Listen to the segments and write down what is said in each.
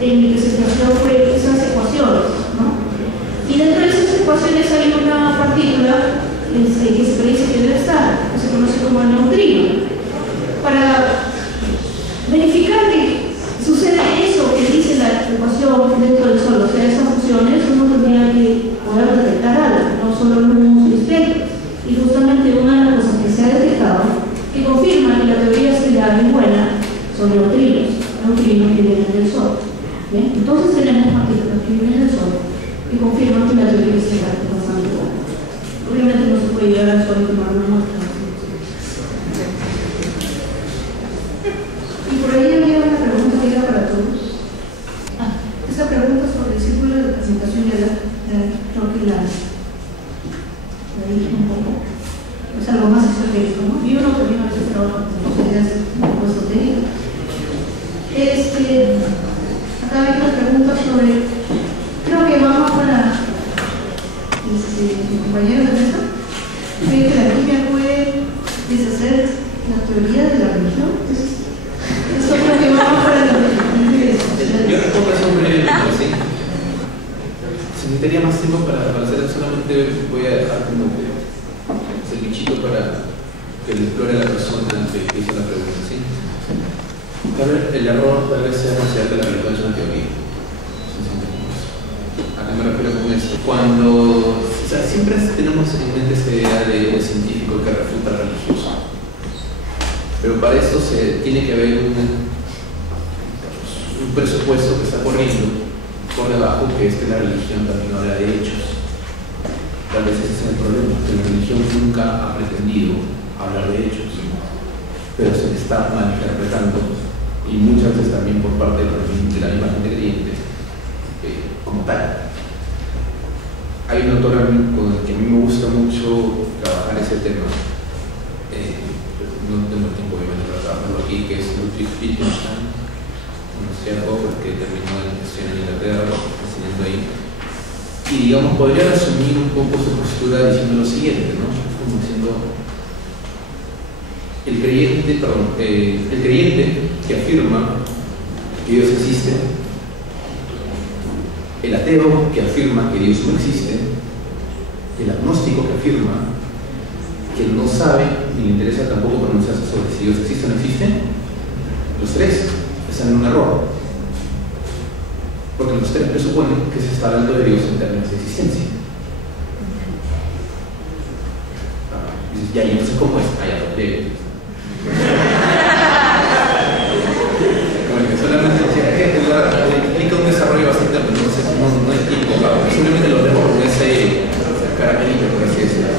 en mi presentación fue esas ecuaciones, ¿no? Y dentro de esas ecuaciones hay una partícula que se dice que debe estar, que se conoce como el neutrino. Para verificar que sucede eso que dice la ecuación dentro del Sol, o sea, esas funciones, uno tendría que poder detectar algo, no solo luz y espectros. Y justamente una de las cosas que se ha detectado, que confirma que la teoría estelar es buena, son neutrinos que vienen del Sol. ¿Bien? Entonces tenemos partículas que vienen del Sol que confirman que la teoría estelar es bastante buena. Obviamente no se puede llegar al Sol y tomar una muestra. Y por ahí había una pregunta que era para todos. Esa pregunta sobre el círculo de presentación de Rocky Lance. La dije un poco. Es algo más esotérico, ¿no? Y uno también a veces trabaja con ideas un poco esotéricas. Acá hay una pregunta sobre, creo que vamos para mi compañero de mesa. ¿Cree que la química puede deshacer la teoría de la religión? Esto creo que vamos para la religión. Yo respondo eso brevemente, ¿sí? Si necesitaría más tiempo para hacer eso, solamente voy a dejar como ese bichito para que lo explore la persona que hizo la pregunta, ¿sí? Tal vez el error tal vez sea considerar la religión es una teoría. ¿A qué me refiero con esto? Cuando, o sea, siempre tenemos en mente esa idea de científico que refuta al religioso. Pero para eso tiene que haber un presupuesto que está corriendo por debajo, que es que la religión también habla de hechos. Tal vez ese es el problema, que la religión nunca ha pretendido hablar de hechos, pero se le está malinterpretando, y muchas veces también por parte de la misma gente creyente como tal. Hay un autor con el que a mí me gusta mucho trabajar ese tema, no tengo tiempo obviamente para trabajarlo aquí, que es Ludwig Wittgenstein, ¿cierto? Porque terminó en Inglaterra, enseñando ahí. Y digamos, podría resumir un poco su postura diciendo lo siguiente, ¿no? Como diciendo, el creyente que afirma que Dios existe, el ateo que afirma que Dios no existe, el agnóstico que afirma que no sabe ni le interesa tampoco pronunciarse sobre si Dios existe o no existe, los tres están en un error, porque los tres presuponen que se está hablando de Dios en términos de existencia. Dices, ya, ¿y entonces cómo es? Bueno, que solamente explica un desarrollo bastante, pero no es tiempo, simplemente lo dejo con ese caramelito, por así decirlo.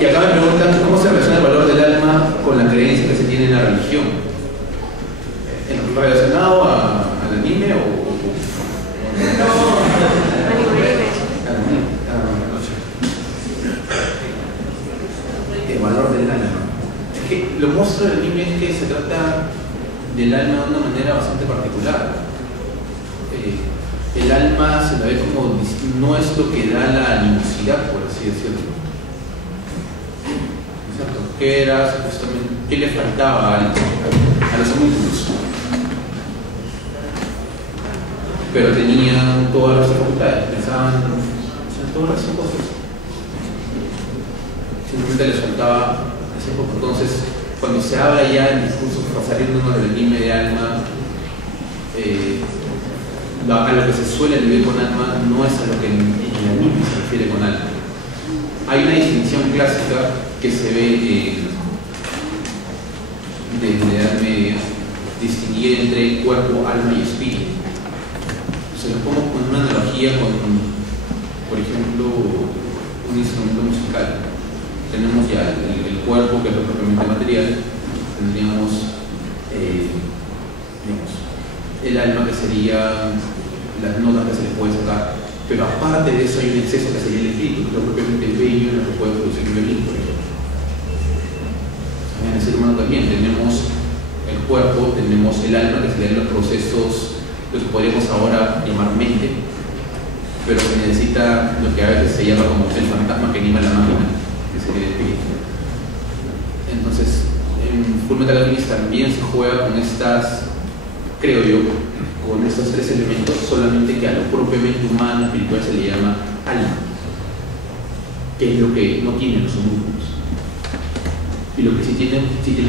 Y acá me preguntan cómo se relaciona el valor del alma con la creencia que se tiene en la religión. ¿Relacionado al anime o el valor del alma? Es que lo muestro del anime es que se trata del alma de una manera bastante particular. El alma se la ve como no es lo que da la animosidad, por así decirlo. ¿Qué era supuestamente? ¿Qué le faltaba a los homúnculos? Pero tenían todas las facultades, pensaban, todas las cosas. Simplemente les faltaba ese poco. Entonces, cuando se habla ya en discursos saliéndonos del anime de alma, a lo que se suele vivir con alma no es a lo que en el anime se refiere con alma. Hay una distinción clásica que se ve desde la Edad Media, distinguir entre cuerpo, alma y espíritu. Se lo pongo con una analogía con, por ejemplo, un instrumento musical. Tenemos ya el cuerpo, que es lo propiamente material, tendríamos el alma, que sería las notas que se le puede sacar, pero aparte de eso hay un exceso que sería el espíritu, que es lo propiamente bello en lo que puede producir un violín, por ejemplo. En el ser humano también tenemos el cuerpo, tenemos el alma, que serían los procesos, lo que podríamos ahora llamar mente, pero que necesita lo que a veces se llama como el fantasma que anima la máquina, que sería el espíritu. Entonces, en Fullmetal Alchemist también se juega con estas, creo yo, con estos tres elementos, solamente que a lo propiamente humano, espiritual, se le llama alma, que es lo que no tienen los homúnculos. Y lo que sí tienen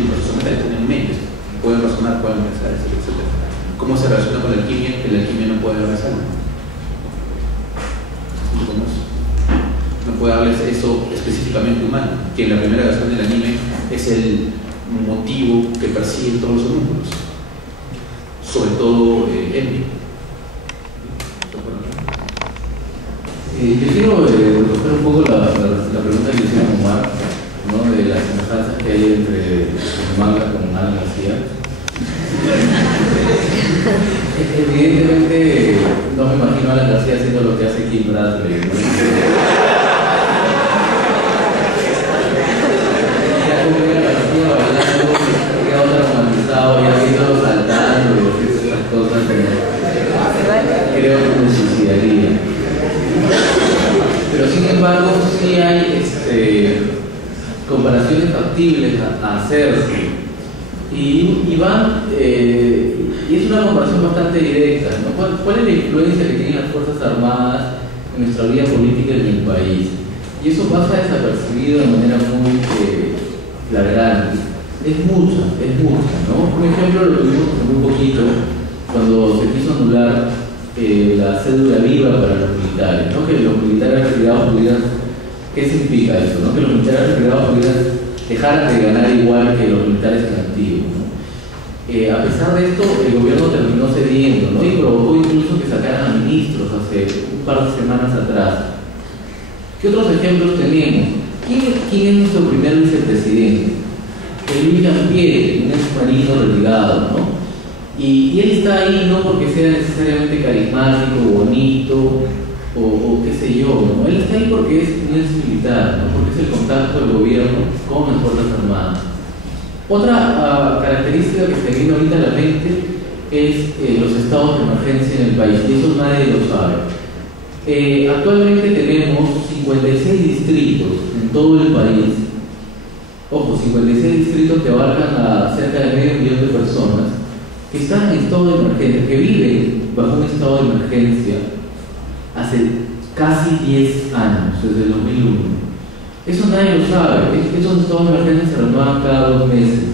personas que tienen mentes, pueden razonar, pueden pensar, etc. ¿Cómo se relaciona con la alquimia? Que la alquimia no puede darles alma. No puede darles eso específicamente humano, que en la primera versión del anime es el motivo que persiguen todos los homúnculos, sobre todo Envy. Yo quiero recoger un poco la pregunta que hicieron Omar, ¿no? De las semejanzas que hay entre el manga con Alan García. Evidentemente no me imagino a Alan García haciendo lo que hace Kim Bradley, ¿no? Ya como que Alan García bailando, queda traumatizado, ya viéndolo saltando y esas cosas que creo que me suicidaría. Pero sin embargo sí hay comparaciones factibles a hacerse y es una comparación bastante directa, ¿no? ¿Cuál es la influencia que tienen las Fuerzas Armadas en nuestra vida política en el país? Y eso pasa desapercibido de manera muy flagrante. Es mucha, ¿no? Por ejemplo, lo tuvimos hace muy poquito cuando se quiso anular la cédula viva para los militares, ¿no? Que los militares retirados pudieran, ¿qué significa eso? ¿No? Que los militares retirados pudieran dejar de ganar igual que los militares en activo, ¿no? A pesar de esto, el gobierno terminó cediendo, ¿no? Y provocó incluso que sacaran a ministros hace un par de semanas atrás. ¿Qué otros ejemplos tenemos? ¿Quién es nuestro primer vicepresidente? Luis Lampiere, un ex marino retirado, ¿no? Y él está ahí no porque sea necesariamente carismático, bonito o qué sé yo, ¿no? Él está ahí porque es un ex militar, ¿no? Porque es el contacto del gobierno con las Fuerzas Armadas. Otra característica que se viene ahorita a la mente es los estados de emergencia en el país, y eso nadie lo sabe. Actualmente tenemos 56 distritos en todo el país. Ojo, 56 distritos que abarcan a cerca de 500.000 de personas que están en estado de emergencia, que viven bajo un estado de emergencia hace casi 10 años, desde el 2001. Eso nadie lo sabe. Estos estados de emergencia se renuevan cada 2 meses,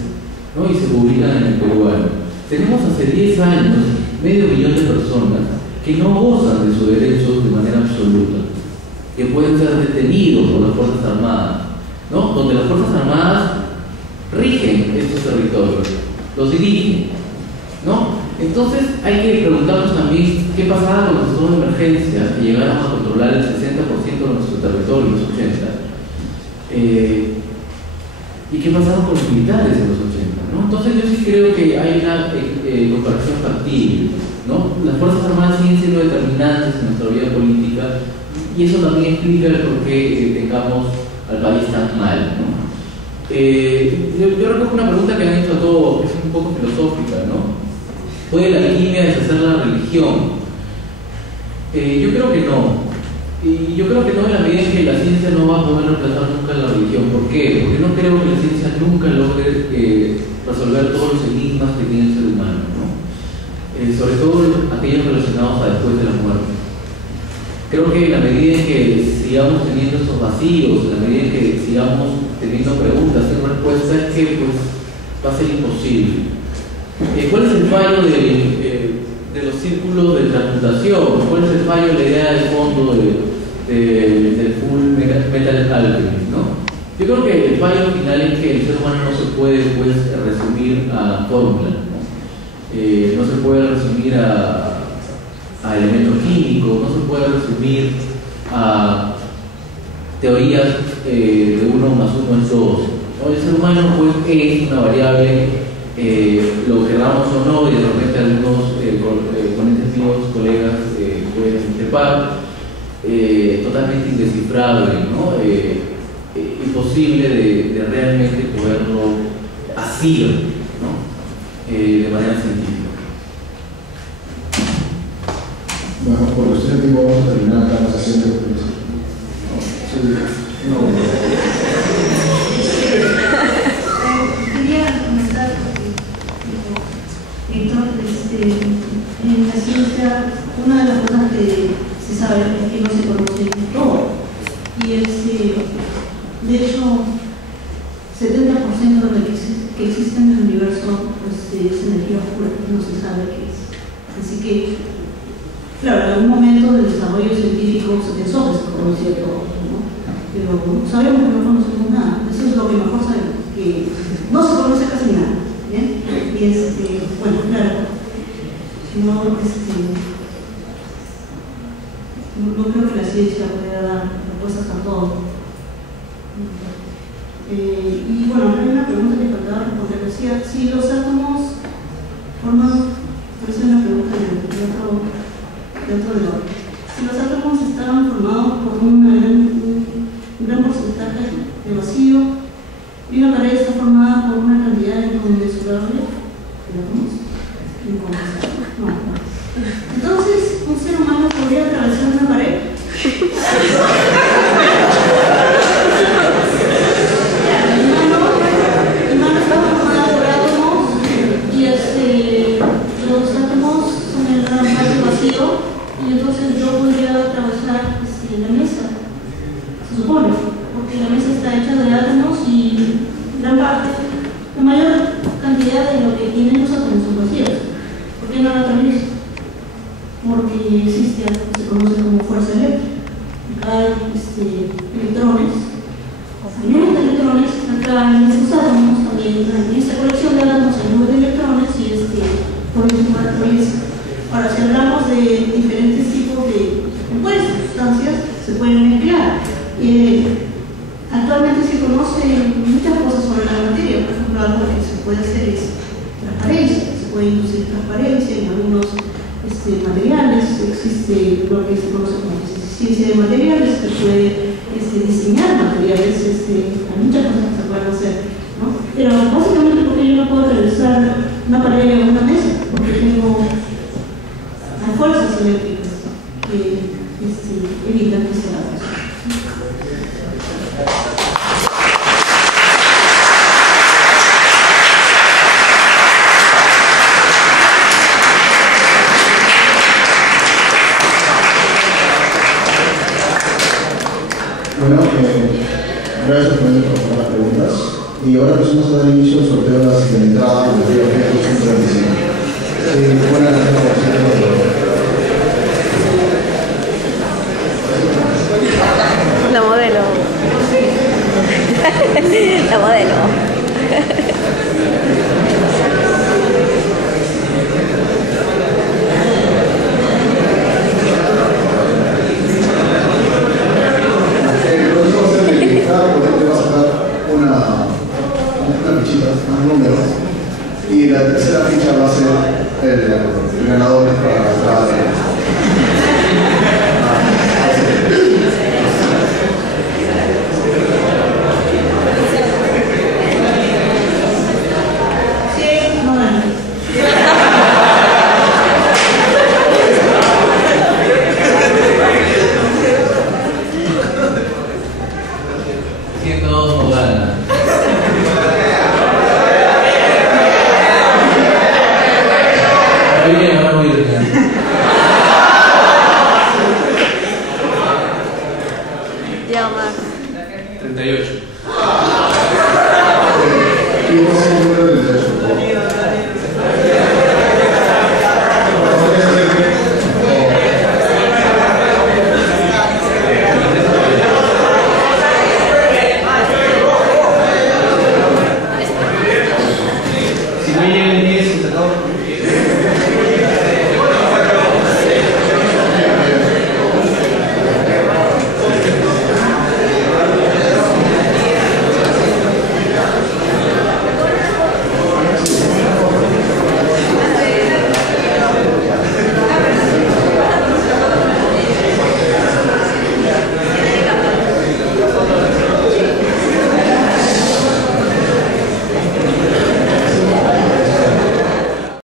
¿no? Y se publican en el peruano. Tenemos hace 10 años 500.000 de personas que no gozan de sus derechos de manera absoluta, que pueden ser detenidos por las Fuerzas Armadas, ¿no? Donde las Fuerzas Armadas rigen estos territorios, los dirigen, ¿no? Entonces hay que preguntarnos también qué pasaba con los estados de emergencia que llegaron a controlar el 60% de nuestro territorio en los 80. ¿Y qué pasaba con los militares en los 80? ¿no? Entonces yo sí creo que hay una comparación factible, ¿no? Las Fuerzas Armadas siguen siendo determinantes en nuestra vida política y eso también explica el por qué tengamos al país tan mal, ¿no? Yo recojo una pregunta que han hecho a todos, que es un poco filosófica, ¿no? ¿Puede la alquimia deshacer la religión? Yo creo que no. Y yo creo que no en la medida en que la ciencia no va a poder reemplazar nunca la religión. ¿Por qué? Porque no creo que la ciencia nunca logre resolver todos los enigmas que tiene el ser humano, ¿no? Sobre todo aquellos relacionados a después de la muerte. Creo que en la medida en que sigamos teniendo esos vacíos, en la medida en que sigamos teniendo preguntas sin respuestas, que pues va a ser imposible. ¿Cuál es el fallo de los círculos de transmutación? ¿Cuál es el fallo de la idea del fondo del full metal alchemy, ¿no? Yo creo que el fallo final es que el ser humano no se puede pues, resumir a fórmulas, ¿no? No se puede resumir a elementos químicos, no se puede resumir a teorías de 1 más 1 es 2. ¿no? El ser humano pues, es una variable, lo queramos o no, y de repente algunos ponentes míos, colegas, pueden discrepar, totalmente indescifrable, ¿no? Imposible de realmente poderlo asir, ¿no? De manera científica. Bueno, por cuestión de tiempo vamos a terminar la sesión de Quería comentar, entonces, en la sabe que no se conoce todo. Y de hecho, 70% de lo que existe en el universo pues, es energía oscura, no se sabe qué es. Así que, claro, en algún momento del desarrollo científico se pensó que se conocía todo, ¿no? Pero sabemos que no conocemos nada. Eso es lo que mejor sabemos, que no se conoce casi nada. ¿Bien? Y bueno, claro, no creo que la ciencia pueda dar respuestas a todo. Y bueno, hay una pregunta que faltaba responder. Decía, si los átomos forman, por eso es una pregunta dentro de lo. Si los átomos estaban formados por un gran porcentaje de vacío y una pared está formada por una cantidad inconmensurable de átomos, no. Entonces, un ser humano podría atravesar una pared. Los átomos son el gran espacio vacío y entonces yo podría atravesar la mesa, se supone, porque la mesa está hecha de átomos y gran parte, la mayor cantidad de lo que tienen los átomos son vacíos. ¿Por qué no la atravieso? Porque existe algo que se conoce como fuerza eléctrica. Acá hay electrones, millones de electrones, acá en esos átomos también, en esta colección de átomos hay nubes de electrones y por eso atraviesa. Ahora, si hablamos de diferentes tipos de compuestos, sustancias, se pueden mezclar. Actualmente se conocen muchas cosas sobre la materia. Por ejemplo, algo que se puede hacer es transparencia, se puede inducir transparencia en algunos materiales. Existe lo que se conoce como ciencia de materiales, se puede diseñar materiales, hay muchas cosas que se pueden hacer, ¿no? Pero básicamente porque yo no puedo atravesar una pared o una mesa, porque hay fuerzas eléctricas que evitan que se haga eso. Bueno, gracias por las preguntas. Y ahora pasamos a dar inicio al sorteo de las de entrada de los objetos en transmisión. Buenas noches. La modelo. La modelo. Cada ponente va a sacar una fichita, un número, y la tercera ficha va a ser el ganador para cada